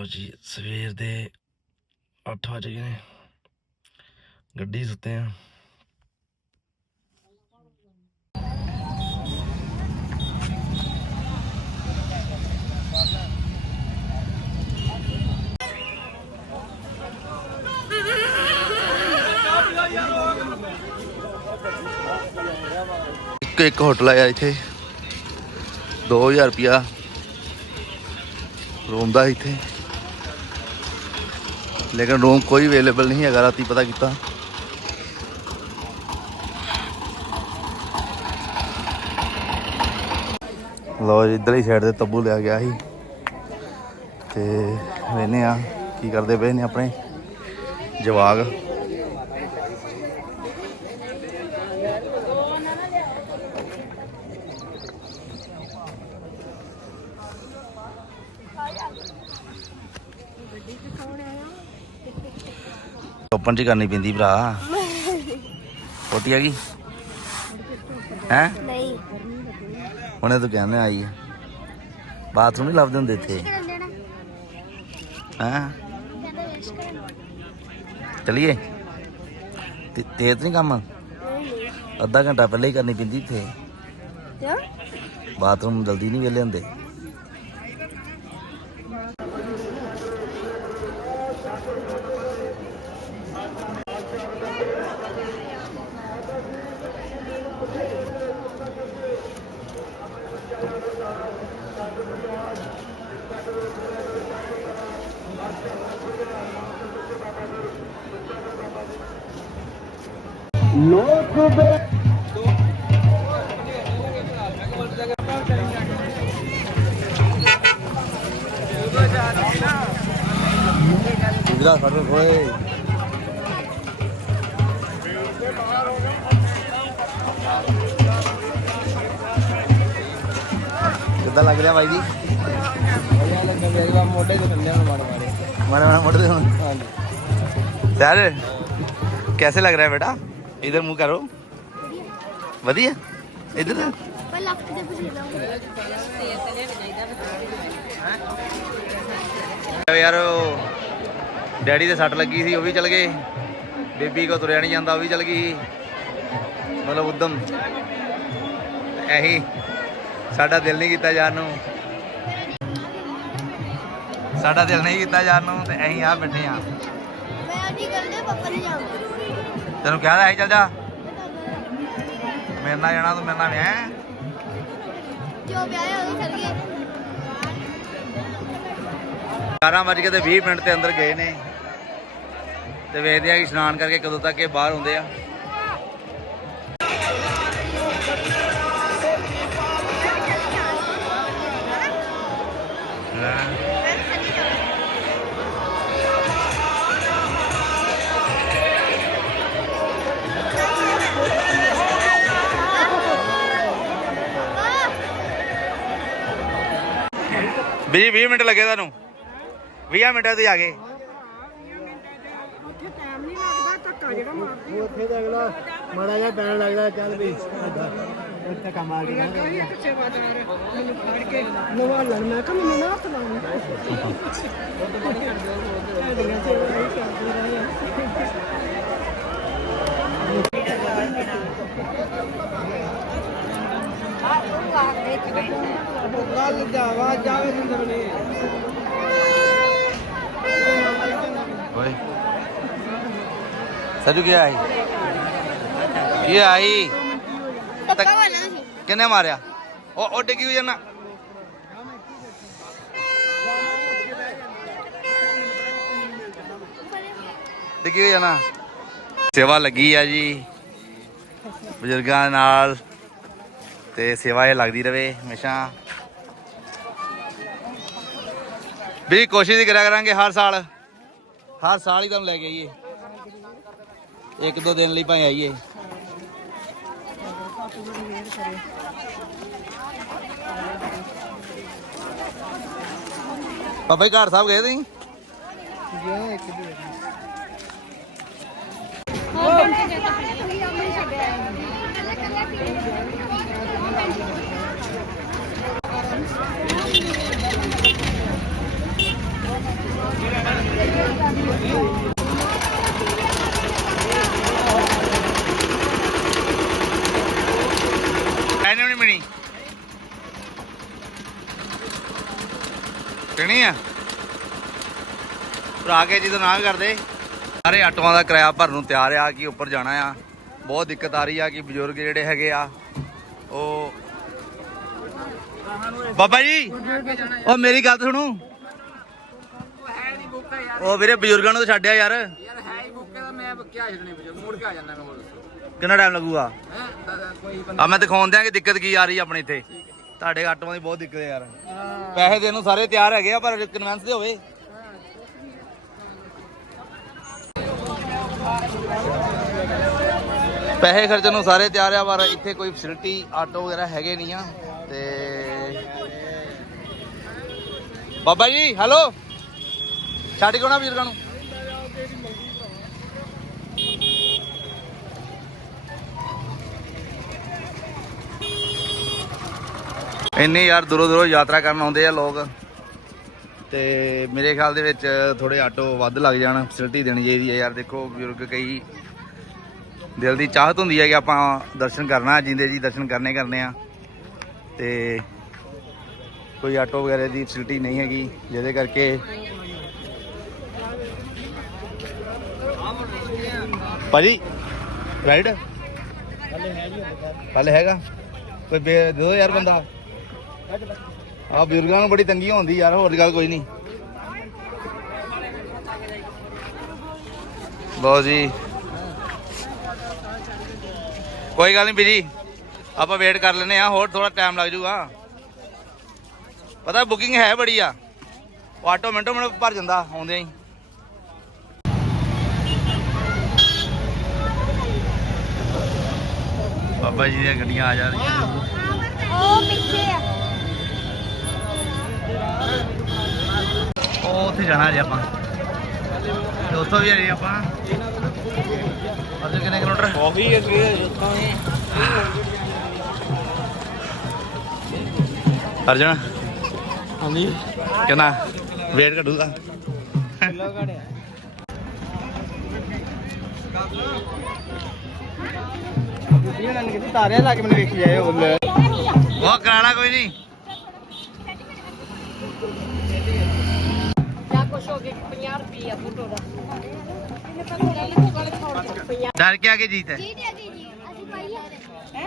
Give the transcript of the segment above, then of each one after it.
ਲਓ ਜੀ, ਸਵੇਰ ਦੇ 8 ਵਜੇ ਨੇ। ਗੱਡੀ ਸੁੱਤੇ ਆ। ਇੱਕ ਇੱਕ ਹੋਟਲ ਆ ਇੱਥੇ। 2000 ਰੁਪਿਆ ਰੂਮ ਦਾ ਇੱਥੇ। ਲੇਕਿਨ ਰੂਮ ਕੋਈ ਅਵੇਲੇਬਲ ਨਹੀਂ ਹੈਗਾ, ਰਾਤੀ ਪਤਾ ਕੀਤਾ। ਲੋ ਜੀ, ਇਧਰਲੀ ਸਾਈਡ ਤੇ ਤੱਬੂ ਲਿਆ ਗਿਆ ਸੀ। ਤੇ ਵੇਨੇ ਆ ਕੀ ਕਰਦੇ ਪਏ ਨੇ ਆਪਣੇ ਜਵਾਗ ਓਪਨ ਚ ਕਰਨੀ ਪੈਂਦੀ ਭਰਾ। ਛੋਟੀ ਹੈਗੀ ਹੈ? ਨਹੀਂ। ਹੁਣੇ ਤੂੰ ਕਹਿੰਦੇ ਆਈ ਹੈ ਬਾਥਰੂਮ ਨਹੀਂ ਲੱਭਦੇ ਹੁੰਦੇ ਇੱਥੇ। ਹੈ? ਚਲਿਏ? ਤੇ ਤੇਜ਼ ਨਹੀਂ ਕੰਮ? ਅੱਧਾ ਘੰਟਾ ਪਹਿਲਾਂ ਹੀ ਕਰਨੀ ਪੈਂਦੀ ਇੱਥੇ। ਕਿਉਂ? ਬਾਥਰੂਮ ਜਲਦੀ ਨਹੀਂ ਵੇਲੇ ਹੁੰਦੇ। बिजला कितना लग रहा भाई जी? मोटे मारे मारे मोटे यार कैसे लग रहा है बेटा? इधर मुँह करो। वधिया ਇਧਰ? ਪਰ ਲੱਕ ਦੇ ਪੁੱਛ ਲਾਉਂਗਾ ਯਾਰ ਡੈਡੀ ਦੇ ਸੱਟ ਲੱਗੀ ਸੀ ਉਹ ਵੀ ਚਲ ਗਏ। ਬੇਬੀ ਕੋ ਤੁਰਿਆ ਨਹੀਂ ਜਾਂਦਾ ਉਹ ਵੀ ਚਲ ਗਈ। ਮਤਲਬ ਉਦਮ। ਐਹੀ ਸਾਡਾ ਦਿਲ ਨਹੀਂ ਕੀਤਾ ਜਾਣ ਨੂੰ। ਸਾਡਾ ਦਿਲ ਨਹੀਂ ਕੀਤਾ ਜਾਣ ਨੂੰ ਤੇ ਅਸੀਂ ਆ ਬੈਠੇ ਆ। ਮੈਂ ਅੱਜ ਗੱਲ ਦੇ ਪਾਪਾ ਨੇ ਜਾਣਾ ਤੈਨੂੰ ਕਿਹਾ ਤਾਂ ਸੀ ਚੱਲ ਜਾ ਮੇਰੇ ਨਾਲ ਜਾਣਾ ਤੂੰ ਮੇਰੇ ਨਾਲ ਵਿਆਹ ਜੋ ਵਿਆਹ ਉਹ ਕਰ ਗਏ। 12 ਵਜੇ ਤੇ 20 ਮਿੰਟ ਦੇ ਅੰਦਰ ਗਏ ਨੇ। ਤੇ ਵੇਖਦੇ ਆ ਕਿ ਇਸ਼ਨਾਨ ਕਰਕੇ ਕਦੋਂ ਤੱਕ ਇਹ ਬਾਹਰ ਹੁੰਦੇ ਆ। 20 ਮਿੰਟ ਲੱਗੇ ਤੁਹਾਨੂੰ। 20 ਮਿੰਟਾਂ ਤੇ ਆ ਗਏ। ਉੱਥੇ ਤਾਂ ਅਗਲਾ ਮਾੜਾ ਜਿਹਾ ਪੈਣ ਲੱਗਦਾ ਚੱਲ ਵੀ। ਉੱਥੇ ਕੰਮ ਆ ਗਿਆ। ਨਵਾਂ ਲੜ ਮੈਂ ਕਿ ਮੈਨੂੰ ਨਾ ਤਲਾਉਂ ਗੱਲ ਜਾਵਾ ਜਾਵੇ ਜਿੰਦਰ ਨੇ ਓਏ। ਸਜੂ ਕੀ ਆਈ? ਕੀ ਆਈ? ਕਿੰਨੇ ਮਾਰਿਆ? ਉਹ ਉਹ ਡਿੱਗੀ ਹੋਈ ਜਨਾ ਡਿੱਗੀ ਹੋਈ ਜਨਾ ਸੇਵਾ ਲੱਗੀ ਆ ਜੀ ਬਜ਼ੁਰਗਾਂ ਨਾਲ ਤੇ ਸੇਵਾ ਇਹ ਲੱਗਦੀ ਰਵੇ ਹਮੇਸ਼ਾ। ਵੀ ਕੋਸ਼ਿਸ਼ ਹੀ ਕਰਿਆ ਕਰਾਂਗੇ ਹਰ ਸਾਲ। ਹਰ ਸਾਲ ਹੀ ਤੁਹਾਨੂੰ ਲੈ ਕੇ ਆਈਏ। ਇੱਕ ਦੋ ਦਿਨ ਲਈ ਭਾਵੇਂ ਆਈਏ। ਬਾਬਾ ਜੀ, ਘਰ ਸਾਹਿਬ ਗਏ ਤੁਸੀਂ? ਗਿਆ ਇੱਕ ਦੀ ਐਨੇ ਨਹੀਂ ਮਿਣੀ ਕਿਹਣੀ ਆ? ਭਰਾ ਕੇ ਜਦੋਂ ਨਾ ਕਰਦੇ। ਸਾਰੇ ਆਟੋਆਂ ਦਾ ਕਿਰਾਇਆ ਭਰਨ ਨੂੰ ਤਿਆਰ ਆ, ਕਿ ਉੱਪਰ ਜਾਣਾ ਆ। ਬਹੁਤ ਦਿੱਕਤ ਆ ਰਹੀ ਆ ਕਿ ਬਜ਼ੁਰਗ ਜਿਹੜੇ ਹੈਗੇ ਆ, ਉਹ ਬਾਬਾ ਜੀ, ਉਹ ਮੇਰੀ ਗੱਲ ਸੁਣੋ। ਉਹ ਵੀਰੇ ਬਜ਼ੁਰਗਾਂ ਨੂੰ ਤਾਂ ਛੱਡਿਆ ਯਾਰ। ਯਾਰ ਹੈ ਹੀ ਮੁੱਕੇ ਦਾ ਮੈਂ ਕਿਆ ਛੱਡਣੇ ਬਜੋ ਮੁੜ ਕੇ ਆ ਜਾਂਦਾ ਮੈਂ ਹੋਰ ਕਿੰਨਾ ਟਾਈਮ ਲੱਗੂਗਾ? ਹੈ? ਕੋਈ ਆ ਮੈਂ ਦਿਖਾਉਣ ਦਿਆਂ ਕਿ ਦਿੱਕਤ ਕੀ ਆ ਰਹੀ ਆ ਆਪਣੇ ਇੱਥੇ। ਤੁਹਾਡੇ ਆਟੋਆਂ ਦੀ ਬਹੁਤ ਦਿੱਕਤ ਹੈ ਯਾਰ। ਪੈਸੇ ਦੇਣ ਨੂੰ ਸਾਰੇ ਤਿਆਰ ਹੈਗੇ ਆ ਪਰ ਕਨਵੈਂਸ ਤੇ ਹੋਵੇ। ਪੈਸੇ ਖਰਚਣ ਨੂੰ ਸਾਰੇ ਤਿਆਰ ਆ ਪਰ ਇੱਥੇ ਕੋਈ ਫੈਸਿਲਿਟੀ ਆਟੋ ਵਗੈਰਾ ਹੈਗੇ ਨਹੀਂ ਆ ਤੇ ਬਾਬਾ ਜੀ ਹੈਲੋ ਛੱਡ ਕੇ ਆਉਣਾ ਬਜ਼ੁਰਗਾਂ ਨੂੰ। ਇੰਨੇ ਯਾਰ ਦੂਰੋਂ ਦੂਰੋਂ ਯਾਤਰਾ ਕਰਨ ਆਉਂਦੇ ਆ ਲੋਕ। ਤੇ ਮੇਰੇ ਖਿਆਲ ਦੇ ਵਿੱਚ ਥੋੜੇ ਆਟੋ ਵੱਧ ਲੱਗ ਜਾਣ ਫੈਸਿਲਿਟੀ ਦੇਣੀ ਚਾਹੀਦੀ ਹੈ ਯਾਰ। ਦੇਖੋ ਬਜ਼ੁਰਗ ਕਈ ਦਿਲ ਦੀ ਚਾਹਤ ਹੁੰਦੀ ਹੈ ਕਿ ਆਪਾਂ ਦਰਸ਼ਨ ਕਰਨਾ, ਜਿੰਦੇ ਜੀ ਦਰਸ਼ਨ ਕਰਨੇ ਕਰਨੇ ਆ। ਤੇ ਕੋਈ ਆਟੋ ਵਗੈਰਾ ਦੀ ਫੈਸਿਲਿਟੀ ਨਹੀਂ ਹੈਗੀ, ਜਿਹਦੇ ਕਰਕੇ ਭਾਜੀ ਰਾਈਡ ਪਹਿਲੇ ਹੈਗਾ। ਕੋਈ ਦੇ ਦਿਓ ਯਾਰ ਬੰਦਾ। ਆ ਬਜ਼ੁਰਗਾਂ ਨੂੰ ਬੜੀ ਤੰਗੀ ਹੁੰਦੀ ਯਾਰ, ਹੋਰ ਗੱਲ ਕੋਈ ਨਹੀਂ। ਬਹੁਤ ਜੀ। ਕੋਈ ਗੱਲ ਨਹੀਂ ਬੀਜੀ, ਆਪਾਂ ਵੇਟ ਕਰ ਲੈਨੇ ਆ ਹੋਰ ਥੋੜਾ ਟਾਈਮ ਲੱਗ ਜੂਗਾ। ਪਤਾ ਬੁਕਿੰਗ ਹੈ ਬੜੀ ਆ। ਆਟੋ ਮਿੰਟੋ ਮਿੰਟ ਭਰ ਜਾਂਦਾ ਆਉਂਦੇ ਹੀ। ਬਾਬਾ ਜੀ ਦੀਆਂ ਗੱਡੀਆਂ ਆ ਜਾ ਰਹੀਆਂ ਉਹ ਪਿੱਛੇ ਆ। ਉਹ ਉੱਥੇ ਜਾਣਾ ਜੇ ਆਪਾਂ। ਤੇ ਉੱਥੋਂ ਵੀ ਆ ਜੇ ਆਪਾਂ। ਅੱਜ ਕਿੰਨੇ ਕਿਲੋਮੀਟਰ? ਕਾਫੀ ਅਸਲੀ ਉੱਥੋਂ ਹੀ ਅਰਜਨ ਹਾਂਜੀ। ਕਹਿੰਦਾ ਵੇਟ ਘਟੂਗਾ। ਕਿਲੋ ਘੜਿਆ ਬੀਬੀਆਂ ਨੇ ਕਿਤੇ ਤਾਰਿਆਂ ਲਾ ਕੇ ਮੈਨੂੰ ਵੇਖੀ ਜਾਏ ਉਹ ਲੈ ਉਹ ਕਰਾਣਾ ਕੋਈ ਨਹੀਂ। ਜਾਂ ਕੁਛ ਹੋ ਗਿਆ 50 ਰੁਪਏ ਫੋਟੋ ਦਾ। ਡਰ ਕੇ ਆਗੇ ਜੀਤ ਹੈ। ਜੀ ਦੇ ਜੀ ਜੀ ਅਸੀਂ ਪਾਈ ਹੈ?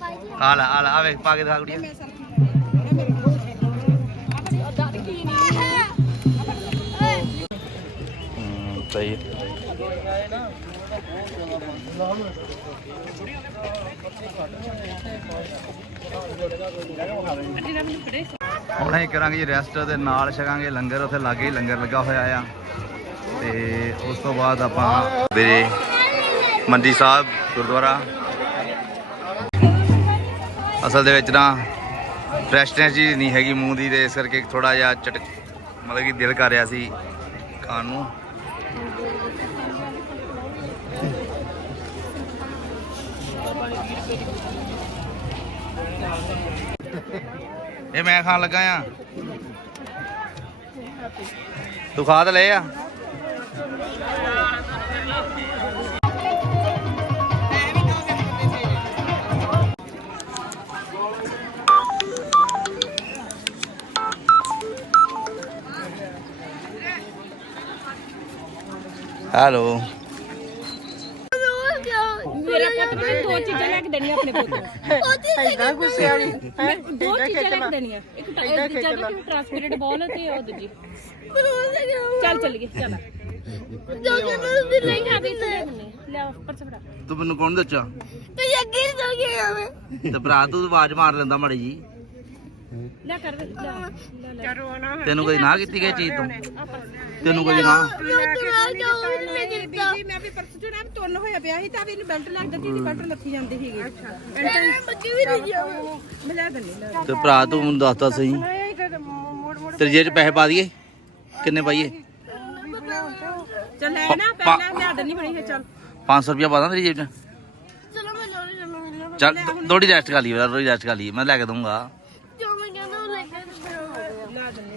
ਪਾਈ ਜੀ ਆ ਲੈ ਆ ਲੈ ਆ ਵੇਖ ਪਾ ਕੇ ਦਿਖਾ ਕੁੜੀਆਂ। ਹੂੰ ਸਹੀ ਹੁਣ ਅਸੀਂ ਕਰਾਂਗੇ ਜੀ ਰੈਸਟ ਤੇ ਨਾਲ ਛਕਾਂਗੇ, ਲੰਗਰ ਉੱਥੇ ਲਾਗੇ ਹੀ ਲੰਗਰ ਲੱਗਾ ਹੋਇਆ ਆ। ਤੇ ਉਸ ਤੋਂ ਬਾਅਦ ਆਪਾਂ ਮੇਰੇ ਮੰਡੀ ਸਾਹਿਬ, ਗੁਰਦੁਆਰਾ। ਅਸਲ ਦੇ ਵਿੱਚ ਨਾ ਫਰੈਸ਼ਨੈਸ ਜੀ ਨਹੀਂ ਹੈਗੀ ਮੂੰਹ ਦੀ ਤੇ ਇਸ ਕਰਕੇ ਥੋੜਾ ਜਿਹਾ ਚਟ ਮਤਲਬ ਕਿ ਦਿਲ ਕਰ ਰਿਹਾ ਸੀ ਖਾਣ ਨੂੰ। ਇਹ ਮੈਂ ਖਾਣ ਲੱਗਾ ਆ। ਤੂੰ ਖਾ ਤਾਂ ਲੈ ਆ। ਹੈਲੋ ਮੇਰੇ ਪੁੱਤ ਨੂੰ ਦੋ ਚੀਜ਼ਾਂ ਲੈ ਕੇ ਦੇਣੀਆਂ ਆਪਣੇ ਪੁੱਤ। ਐਦਾਂ ਗੁੱਸੇ ਵਾਲੀ ਮੈਂ ਦੋ ਚੀਜ਼ਾਂ ਲੈ ਕੇ ਦੇਣੀਆਂ। ਇੱਕ ਤਾਂ ਇਹ ਦੂਜਾ ਕਿ ਟ੍ਰਾਂਸਪੇਰੈਂਟ ਬਾਲ ਤੇ ਉਹ ਦੂਜੀ। ਚੱਲ ਚੱਲੀਏ ਚੱਲ। ਨਹੀਂ ਲੈ ਪਰਸ ਫੜਾ। ਤੂੰ ਮੈਨੂੰ ਕੌਣ ਦੱਚਾ ਤੇ ਅੱਗੇ ਚਲ ਗਿਆ ਮੈਂ ਤੇ ਭਰਾ ਤੂੰ ਆਵਾਜ਼ ਮਾਰ ਲੈਂਦਾ ਮਾੜੀ ਜੀ ਲੈ ਕਰ ਦੇ ਤੈਨੂੰ ਕੋਈ ਨਾ ਕੀਤੀ ਗਈ ਚੀਜ਼ ਤੋਂ? ਤੈਨੂੰ ਕੋਈ ਨਾ ਮੈਂ ਤੁਰਾ ਜਾਉਂ ਨਹੀਂ ਕੀਤਾ ਮੈਂ ਵੀ ਪਰਸ ਚੁਣਾ ਤੁੰਨ ਹੋਇਆ ਪਿਆ ਸੀ ਤਾਂ ਵੀ ਇਹਨੂੰ ਬੈਲਟ ਲੱਗ ਜਾਂਦੀ ਸੀ ਬੈਲਟ ਲੱਥੀ ਜਾਂਦੀ ਸੀਗੀ। ਅੱਛਾ। ਮੈਂ ਬੱਚੀ ਵੀ ਨਹੀਂ ਜਾਵਾਂ ਮੈਂ ਲੈ ਦਿੰਦੀ ਲੈ ਤੇ ਭਰਾ ਤੂੰ ਮੈਨੂੰ ਦੱਸਦਾ ਸਹੀ। ਤੇਰੇ ਜੇਬ 'ਚ ਪੈਸੇ ਪਾ ਦਈਏ? ਕਿੰਨੇ ਪਾਈਏ? ਚੱਲ ਲੈ ਨਾ ਪਹਿਲਾਂ ਲਿਆ ਦਿੰਦੀ ਬਣੀ ਹੈ ਚੱਲ। 500 ਰੁਪਇਆ ਪਾ ਦਾਂ ਤੇਰੀ ਜੇਬ 'ਚ? ਚਲੋ ਮੈਂ ਲੋਰੀ ਚਲੋ ਥੋੜੀ ਰੈਸਟ ਕਰ ਲਈ ਥੋੜੀ ਰੈਸਟ ਕਰ ਲਈ ਮੈਂ ਲੈ ਕੇ ਉਹ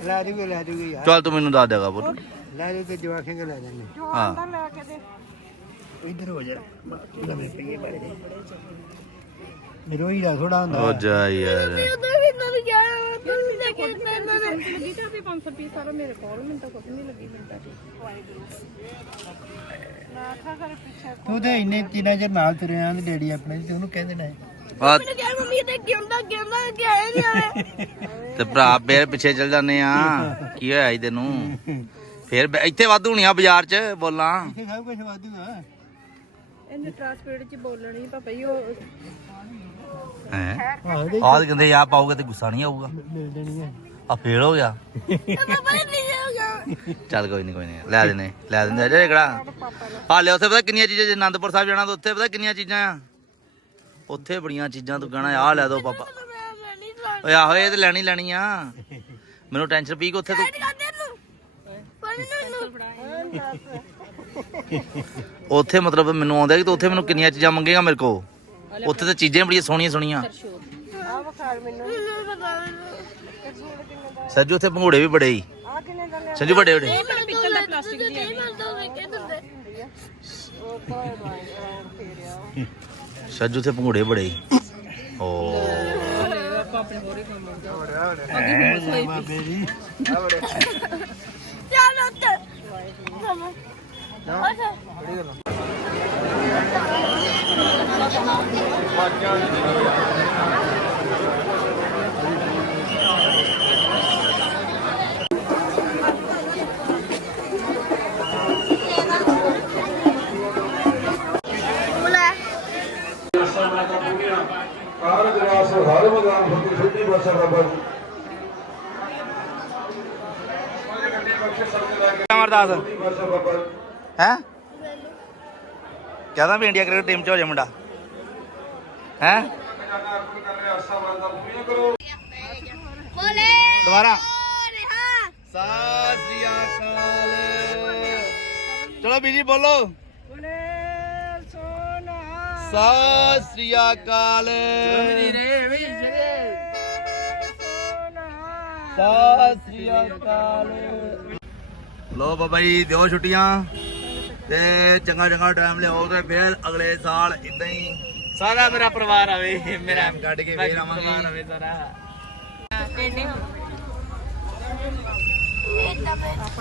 ਲੈ ਯਾਰ। ਚੱਲ ਤੂੰ ਮੈਨੂੰ ਦੱਸ ਦੇਗਾ ਪੁੱਤ। ਲੈ ਜੂ ਤੇ ਜਵਾਖੇ ਕੇ ਲੈ ਜਾਂਦੇ। ਹਾਂ। ਇੱਧਰ ਹੋ ਜਾ। ਨਵੇਂ ਪਈਏ ਬੜੇ ਦੇ ਮੇਰੋ ਹੀ ਦਾ ਥੋੜਾ ਹੁੰਦਾ। ਉਹ ਜਾ ਯਾਰ। ਉਧਰ ਵੀ ਨਾ ਗਿਆ ਤੁਸੀਂ ਲੈ ਕੇ ਨਾ ਨਾ। ਲੱਗੀ ਤਾਂ ਵੀ 500 ਰੁਪਏ ਸਾਰਾ ਮੇਰੇ ਕੋਲ ਮੈਨੂੰ ਤਾਂ ਕੁਝ ਨਹੀਂ ਲੱਗੀ ਮਿਲਦਾ ਜੀ। ਤੂੰ ਤੇ ਇੰਨੇ ਚਿਰਾਂ ਚ ਨਾਲ ਤੁਰਿਆ ਤੇ ਡੈਡੀ ਆਪਣੇ ਤੇ ਉਹਨੂੰ ਕਹਿੰਦੇ ਨੇ ਆ ਮੈਨੂੰ ਕਿਹਾ ਮੰਮੀ ਤੇ ਗਿੰਦਾ ਗਿੰਦਾ ਕਿ ਆਏ ਨਹੀਂ ਆਵੇ ਤੇ ਭਰਾ ਫੇਰ ਪਿੱਛੇ ਚੱਲ ਜਾਂਦੇ ਆ। ਕੀ ਹੋਇਆ ਜੀ ਤੈਨੂੰ? ਫੇਰ ਬ- ਇੱਥੇ ਵਾਧੂ ਹੋਣੀ ਆ ਬਾਜ਼ਾਰ 'ਚ ਬੋਲਾਂ। ਇੱਥੇ ਸਭ ਕੁਝ ਵਾਧੂਗਾ ਇਹਨੇ ਟ੍ਰਾਂਸਪੋਰਟ ਚ ਬੋਲਣੀ ਪਾਪਾ ਜੀ ਉਹ ਹੈ? ਆਹ ਦੇ ਆਹ ਤੇ ਕਹਿੰਦੇ ਆ ਪਾਓਗੇ ਤੇ ਗੁੱਸਾ ਨਹੀਂ ਆਊਗਾ। ਮਿਲ ਹੈ ਆ। ਫੇਲ ਹੋ ਗਿਆ। ਪਾਪਾ ਨਹੀਂ ਜਾਊਗਾ ਚੱਲ ਕੋਈ ਨਹੀਂ ਕੋਈ ਨਹੀਂ ਲੈ ਦਿੰਦੇ ਲੈ ਦਿੰਦੇ। ਅਜੇ ਕਿਹੜਾ ਹਾਲੇ ਉੱਥੇ ਪਤਾ ਕਿੰਨੀਆਂ ਚੀਜ਼ਾਂ ਜੇ ਆਨੰਦਪੁਰ ਸਾਹਿਬ ਜਾਣਾ ਤਾਂ ਉੱਥੇ ਪਤਾ ਕਿੰਨੀਆਂ ਚੀਜ਼ਾਂ ਆ। ਉੱਥੇ ਬੜੀਆਂ ਚੀਜ਼ਾਂ ਤੂੰ ਕਹਿਣਾ, ਆਹ ਲੈ ਦੋ ਪਾਪਾ। ਓਏ ਆਹੋ, ਇਹ ਤੇ ਲੈਣੀ ਲੈਣੀ ਆ ਮੈਨੂੰ ਟੈਨਸ਼ਨ ਪਈ ਕਿ ਉੱਥੇ ਤੂੰ ਉੱਥੇ ਮਤਲਬ ਮੈਨੂੰ ਆਉਂਦਾ ਕਿ ਤੂੰ ਉੱਥੇ ਮੈਨੂੰ ਕਿੰਨੀਆਂ ਚੀਜ਼ਾਂ ਮੰਗੇਗਾ ਮੇਰੇ ਕੋ ਉੱਥੇ ਤਾਂ ਚੀਜ਼ਾਂ ਬੜੀਆਂ ਸੋਹਣੀਆਂ ਸੋਹਣੀਆਂ। ਮੈਨੂੰ ਪਤਾ ਸੱਜੂ, ਉੱਥੇ ਭੰਗੂੜੇ ਵੀ ਬੜੇ ਹੀ ਸੰਜੂ, ਵੱਡੇ ਵੱਡੇ। ਪਲਾਸਟਿਕ ਦੀ ਸੱਜੂ ਉੱਥੇ ਭੰਗੂੜੇ ਬੜੇ ਓ। ਚੱਲ ਉੱਤੇ ਚਲੋ ਅੱਛਾ ਬੁਲਾ ਰਾਸ ਹਰ ਮਗਾਮ ਫਤੀ ਸਿੱਧੀ ਬਸਾ ਬਾਬਾ ਜੀ ਅਮਰਦਾਸ ਹੈ। ਕਹਿੰਦਾ ਵੀ ਇੰਡੀਆ ਕ੍ਰਿਕਟ ਟੀਮ ਚ ਹੋ ਜਾ ਮੁੰਡਾ। ਹੈ? ਬੋਲੇ। ਦੁਬਾਰਾ। ਸ੍ਰੀ ਅਕਾਲ। ਚਲੋ ਬੀਜੀ ਬੋਲੋ। ਸਤਿ ਸ੍ਰੀ ਅਕਾਲ। ਸਤਿ ਸ੍ਰੀ ਅਕਾਲ। ਲੋ ਬਾਬਾ ਜੀ ਦਿਓ ਛੁੱਟੀਆਂ। ਤੇ ਚੰਗਾ ਚੰਗਾ ਟਾਈਮ ਲਿਆਓ ਤੇ ਫਿਰ ਅਗਲੇ ਸਾਲ ਇਦਾਂ ਹੀ ਸਾਰਾ ਮੇਰਾ ਪਰਿਵਾਰ ਆਵੇ ਮੇਰਾ ਕੱਢ ਕੇ ਫੇਰ ਆਵਾਂਗੇ। ਆਵੇ ਸਾਰਾ।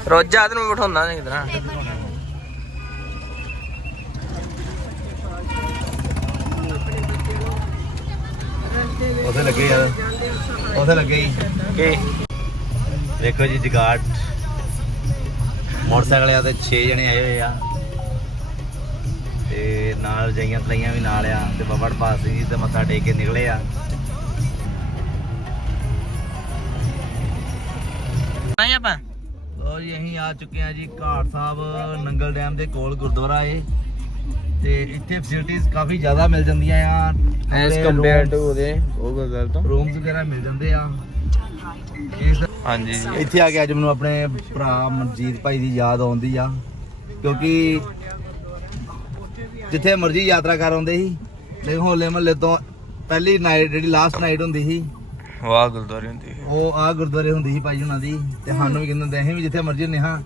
ਰੋਜਾ ਤੈਨੂੰ ਬਿਠਾਉਂਦਾ ਨਹੀਂ ਕਿਦਾਂ ਉਥੇ ਲੱਗੇ ਯਾਰ ਉਥੇ ਲੱਗੇ ਹੀ ਕੀ ਦੇਖੋ ਜੀ ਜਗਾਟ। ਮੋਟਰਸਾਈਕਲ ਆ ਤੇ 6 ਜਣੇ ਆਏ ਹੋਏ ਆ। ਤੇ ਨਾਲ ਜਾਈਆਂ ਤਲਾਈਆਂ ਵੀ ਨਾਲ ਆ ਤੇ ਬੱਬੜ ਪਾਸ ਜੀ ਤੇ ਮੱਥਾ ਟੇਕ ਕੇ ਨਿਕਲੇ ਆ। ਨਹੀਂ ਆਪਾਂ? ਲੋ ਜੀ ਅਸੀਂ ਆ ਚੁੱਕੇ ਆ ਜੀ ਘਾਟ ਸਾਹਿਬ ਨੰਗਲ ਡੈਮ ਦੇ ਕੋਲ ਗੁਰਦੁਆਰਾ ਏ। ਤੇ ਇੱਥੇ ਫੈਸਿਲਿਟੀਆਂ ਕਾਫੀ ਜ਼ਿਆਦਾ ਮਿਲ ਜਾਂਦੀਆਂ ਆ। ਐਸ ਕੰਪੇਅਰ ਟੂ ਉਹਦੇ ਉਹ ਗੱਲ ਤੋਂ। ਰੂਮਸ ਵਗੈਰਾ ਮਿਲ ਜਾਂਦੇ ਆ। ਇਸ ਹਾਂਜੀ। ਇੱਥੇ ਆ ਕੇ ਅੱਜ ਮੈਨੂੰ ਆਪਣੇ ਭਰਾ ਮਨਜੀਤ ਭਾਈ ਦੀ ਯਾਦ ਆਉਂਦੀ ਆ ਕਿਉਂਕਿ ਜਿੱਥੇ ਮਰਜ਼ੀ ਯਾਤਰਾ ਕਰ ਆਉਂਦੇ ਸੀ ਲੇਕਿਨ ਹੋਲੇ ਮਹੱਲੇ ਤੋਂ ਪਹਿਲੀ ਨਾਈਟ ਜਿਹੜੀ ਲਾਸਟ ਨਾਈਟ ਹੁੰਦੀ ਸੀ ਵਾਹ ਗੁਰਦੁਆਰੇ ਹੁੰਦੀ ਉਹ ਆ ਗੁਰਦੁਆਰੇ ਹੁੰਦੀ ਸੀ ਭਾਈ ਉਹਨਾਂ ਦੀ ਤੇ ਸਾਨੂੰ ਵੀ ਕਹਿੰਦੇ ਹੁੰਦੇ ਅਸੀਂ ਵੀ ਜਿੱਥੇ ਮਰਜ਼ੀ ਹੁੰਦੇ ਹਾਂ।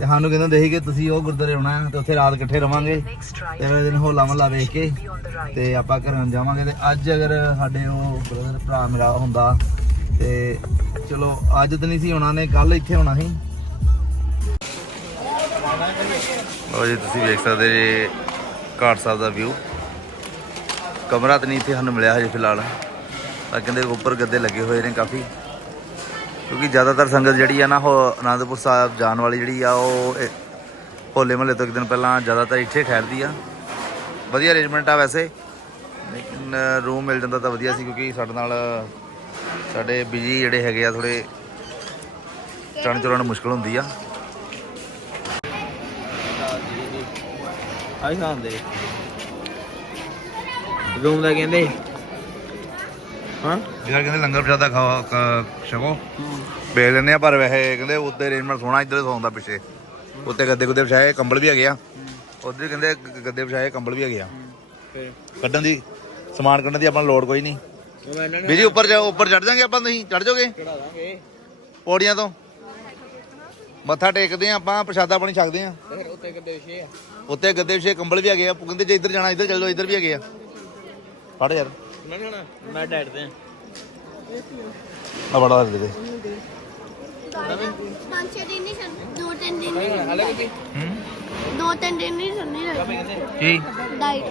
ਤੇ ਸਾਨੂੰ ਕਹਿੰਦੇ ਹੁੰਦੇ ਸੀ ਕਿ ਤੁਸੀਂ ਉਹ ਗੁਰਦੁਆਰੇ ਆਉਣਾ ਹੈ ਤੇ ਉੱਥੇ ਰਾਤ ਇਕੱਠੇ ਰਵਾਂਗੇ ਤੇ ਅਗਲੇ ਦਿਨ ਹੋਲਾ ਮਹੱਲਾ ਵੇਖ ਕੇ ਤੇ ਆਪਾਂ ਘਰਾਂ ਨੂੰ ਜਾਵਾਂਗੇ ਤੇ ਅੱਜ ਅਗਰ ਸਾਡੇ ਉਹ ਬ੍ਰਦਰ ਭਰਾ ਮੇਰਾ ਹੁੰਦਾ ਤੇ ਚਲੋ ਅੱਜ ਤਾਂ ਨਹੀਂ ਸੀ ਹੋਣਾ ਨੇ ਕੱਲ ਇੱਥੇ ਹੋਣਾ ਸੀ। ਲੋ ਜੀ ਤੁਸੀਂ ਵੇਖ ਸਕਦੇ ਜੀ ਘਾਟ ਸਾਹਿਬ ਦਾ ਵਿਊ ਕਮਰਾ ਤਾਂ ਨਹੀਂ ਇੱਥੇ ਸਾਨੂੰ ਮਿਲਿਆ ਹਜੇ ਫਿਲਹਾਲ। ਤਾਂ ਕਹਿੰਦੇ ਉੱਪਰ ਗੱਦੇ ਲੱਗੇ ਹੋਏ ਨੇ ਕਾਫੀ। ਕਿਉਂਕਿ ਜ਼ਿਆਦਾਤਰ ਸੰਗਤ ਜਿਹੜੀ ਆ ਨਾ, ਉਹ ਅਨੰਦਪੁਰ ਸਾਹਿਬ ਜਾਣ ਵਾਲੀ ਜਿਹੜੀ ਆ, ਉਹ ਹੋਲੇ ਮਹੱਲੇ ਤੋਂ ਇੱਕ ਦਿਨ ਪਹਿਲਾਂ ਜ਼ਿਆਦਾਤਰ ਇੱਥੇ ਠਹਿਰਦੀ ਆ। ਵਧੀਆ ਅਰੇਂਜਮੈਂਟ ਆ ਵੈਸੇ। ਲੇਕਿਨ ਰੂਮ ਮਿਲ ਜਾਂਦਾ ਤਾਂ ਵਧੀਆ ਸੀ, ਕਿਉਂਕਿ ਸਾਡੇ ਨਾਲ, ਸਾਡੇ ਬਿਜ਼ੀ ਜਿਹੜੇ ਹੈਗੇ ਆ ਥੋੜੇ ਚੜ੍ਹਨ ਚੜ੍ਹਨ ਮੁਸ਼ਕਲ ਹੁੰਦੀ ਆ। ਆਈ ਖਾਂਦੇ ਰੂਮ ਦਾ ਕਹਿੰਦੇ ਹਾਂ? ਜਿਹੜਾ ਕਹਿੰਦੇ ਲੰਗਰ ਪ੍ਰਸ਼ਾਦਾ ਖਾਓ ਕ- ਛਕੋ। ਵੇਚ ਲੈਂਦੇ ਆ ਪਰ ਵੈਸੇ ਕਹਿੰਦੇ ਉੱਤੇ ਅਰੇਂਜਮੈਂਟ ਸੋਹਣਾ ਇੱਧਰ ਸੌਂਦਾ ਪਿੱਛੇ। ਉੱਤੇ ਗੱਦੇ ਗੁੱਦੇ ਵਿਛਾਏ ਕੰਬਲ ਵੀ ਹੈਗੇ ਆ। ਉਧਰ ਕਹਿੰਦੇ ਗ- ਗੱਦੇ ਵਿਛਾਏ ਕੰਬਲ ਵੀ ਹੈਗੇ ਆ। ਫਿਰ? ਕੱਢਣ ਦੀ ਸਮਾਨ ਕੱਢਣ ਦੀ ਆਪਾਂ ਨੂੰ ਲੋੜ ਕੋਈ ਨਹੀਂ। ਉਹ ਇਹਨਾਂ ਨੇ ਵੀਰੇ ਉੱਪਰ ਜਾ ਉੱਪਰ ਚੜ ਜਾਾਂਗੇ ਆਪਾਂ ਤੁਸੀਂ? ਚੜ ਜਾਓਗੇ? ਚੜਾ ਦਾਂਗੇ। ਪੌੜੀਆਂ ਤੋਂ। ਮੱਥਾ ਟੇਕਦੇ ਆ ਆਪਾਂ ਪ੍ਰਸ਼ਾਦਾ ਪਾਣੀ ਛਕਦੇ ਆ। ਫਿਰ ਉੱਤੇ ਗੱਦੇ ਵਿਛੇ ਆ। ਉੱਤੇ ਗੱਦੇ ਵਿਛੇ ਕੰਬਲ ਵੀ ਹੈਗੇ ਆ। ਕਹਿੰਦੇ ਜੇ ਇੱਧਰ ਜਾਣਾ ਇੱਧਰ ਚੱਲ ਜਾਓ ਇੱਧਰ ਵੀ ਹੈਗੇ ਆ। ਫੜ ਯਾਰ। ਮੈਂ ਡੈਡ ਤੇ ਆ। ਬੜਾ ਦੇ ਦੇ। ਪੰਜ ਛੇ ਦਿਨ ਨਹੀਂ ਛੱਡ ਦੋ ਤਿੰਨ ਦਿਨ ਨਹੀਂ ਦੋ ਤਿੰਨ ਦਿਨ ਨਹੀਂ ਛੱਡਣੀ ਕੀ? ਡਾਈਟ